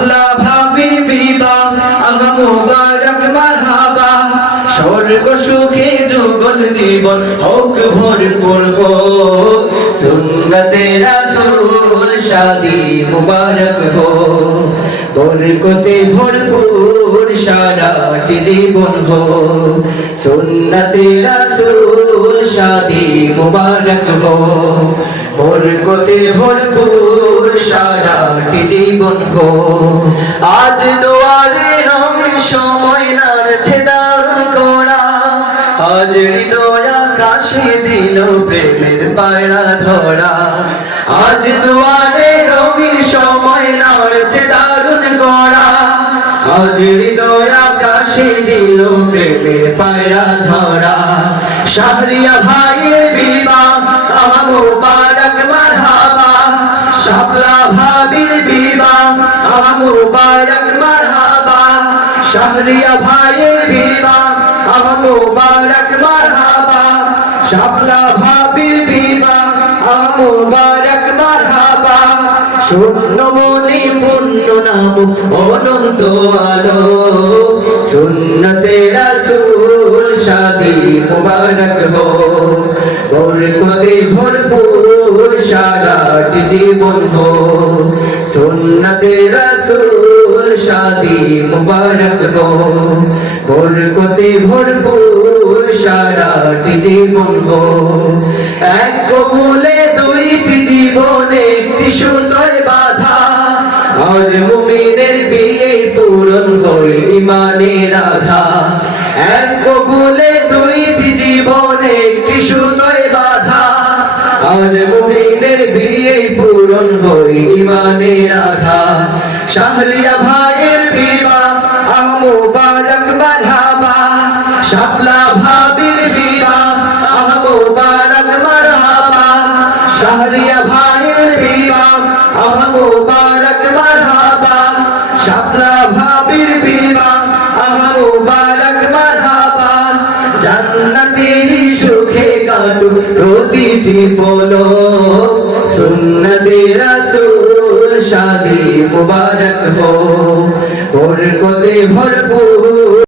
শাপলা ভাবি বিবা আহ মুবারক স্বর্গ সুখে যুগল জীবন হোক, ভরপুর হোক, সুন্নতে রাসূল শাদি মুবারক হো বরকতে ভরপুর সারাটি জীবন হো সুন্নতে রাসূল শাদি মুবারক হো বরকতে ভরপুর জীবন হো আজ দোয়ারে রঙিন সময় নাড়ছে দারুণ কোড়া আজ হৃদয় আকাশে দিল প্রেমের পায়রা ধরা। আজ দুয়ারে রঙিন সময় নাড়ছে দারুণ কোড়া আজ হৃদয় আকাশে দিল প্রেমের পায়রা ধরা। শাহরিয়া ভাইয়ের বিবাহ, আমার শাপলা ভাবির আমার মুবারক মারহাবা। শাহরিয়া ভাইয়ের আমার মুবারক মারহাবা। শাপলা ভাবির আমার মুবারক মারহাবা। শূন্য পূর্ণ নাম অনন্ত আলো। সুন্নতে রাসূল শাদি মুবারক হো বরকতে ভরপুর সারাটি জীবন হো। সুন্নতে রাসূল শাদি মুবারক হো। বরকতে ভরপুর সারাটি জীবন হো। এক কবুলে দুইটি জীবনে, একটি সুতোয় বাধা। আর মুমিনের বিয়ে পূরণ হই ইমানের আধা। এক কবুলে দুইটি আর মুমিনের বিয়ে পূরণ হই ইমানের আধা শাহরিয়া ভাইয়ের বিবা আমু বারক মারহাবা। শাপলা ভাবির বিবা আমু বারক মারহাবা। শাহরিয়া ভাইয়ের বিবাহ আহ প্রতিটি বলো সুন্নতে রাসূল শাদি মুবারক হো। কোরকতে ভরপুর